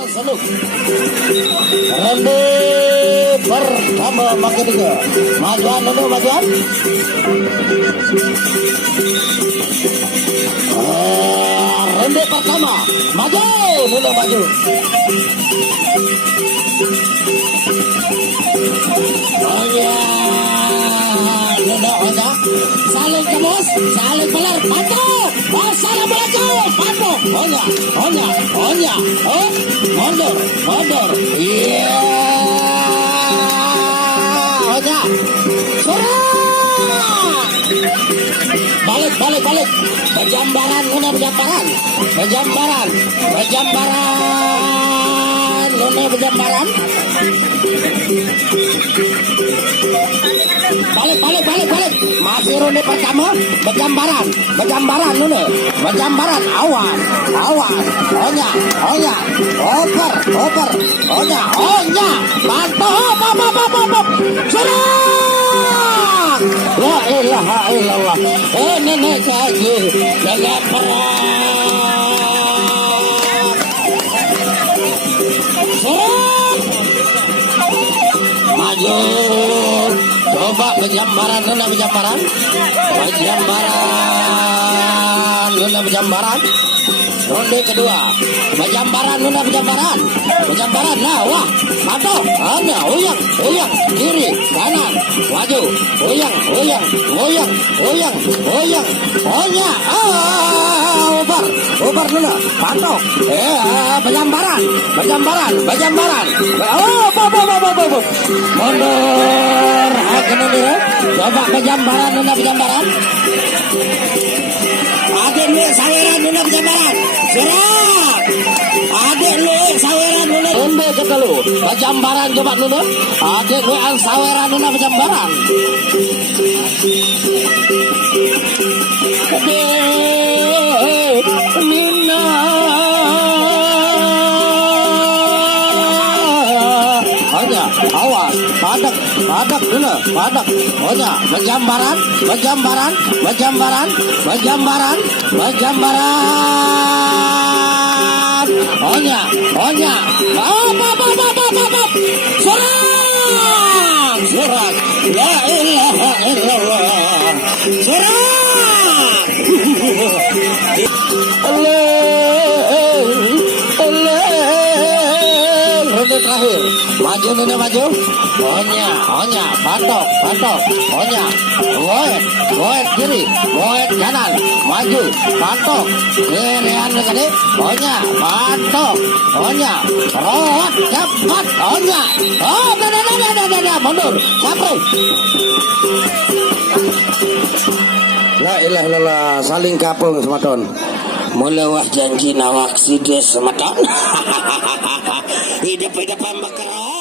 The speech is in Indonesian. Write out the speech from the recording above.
Awang Seluk. Ronde pertama makin tiga. Majuan dulu, majuan. Ronde pertama, maju dulu, maju. Oh ya, udah. Saling tembus, saling beler, patu. Assalamualaikum, patu. Onya, mundur. Iya, Onya. Balik. Bejambaran. Balik. Masih ronde pertama, bejambaran Nune. Bejambaran, awan. Onya. Oper. Onya. Mantap. Serang. La ilaha illallah. Nenek kaji jalan perang. Serang. Maju. Coba bejambaran. Ronde kedua. Bejambaran. Nah, wah. Mantap. Hanya uyang. Kiri, kanan. Maju. Uyang. Onya. Ubar dulu. Mantap. Bejambaran. Mundur. Coba bejambaran. Adik lu saweran nuna bejambaran. Serang. Adik lu saweran nuna. Ronde ketelu. Bejambaran coba nuna. Adik lu saweran nuna bejambaran. Mina. Hanya awas. Padak dulu. Onya. Bejambaran. Onya. Serang. La ilaha illallah. Serang. Ronde terakhir. Maju. Onya. Patok. Onya. Goet kiri. Goet kanan. Maju. Patok. Kirian tadi. Onya. Patok. Onya. Rohat. Cepat. Onya. Oh, dah. Mundur. Sampai. La ilaha illallah. Saling kapung sematon. Mulawah janji nawak sides sematon. Hidup pembakaran.